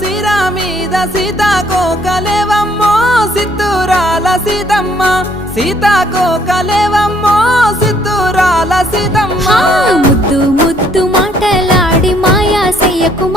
సిరా మీద సీతాకోకలేవమ్మో సిత్తురాల సీతమ్మ సీతాకోకలేవమ్మో సిత్తురాల సీతమ్మ ముద్దు ముద్దు మాటలాడి మాయా చెయ్యకు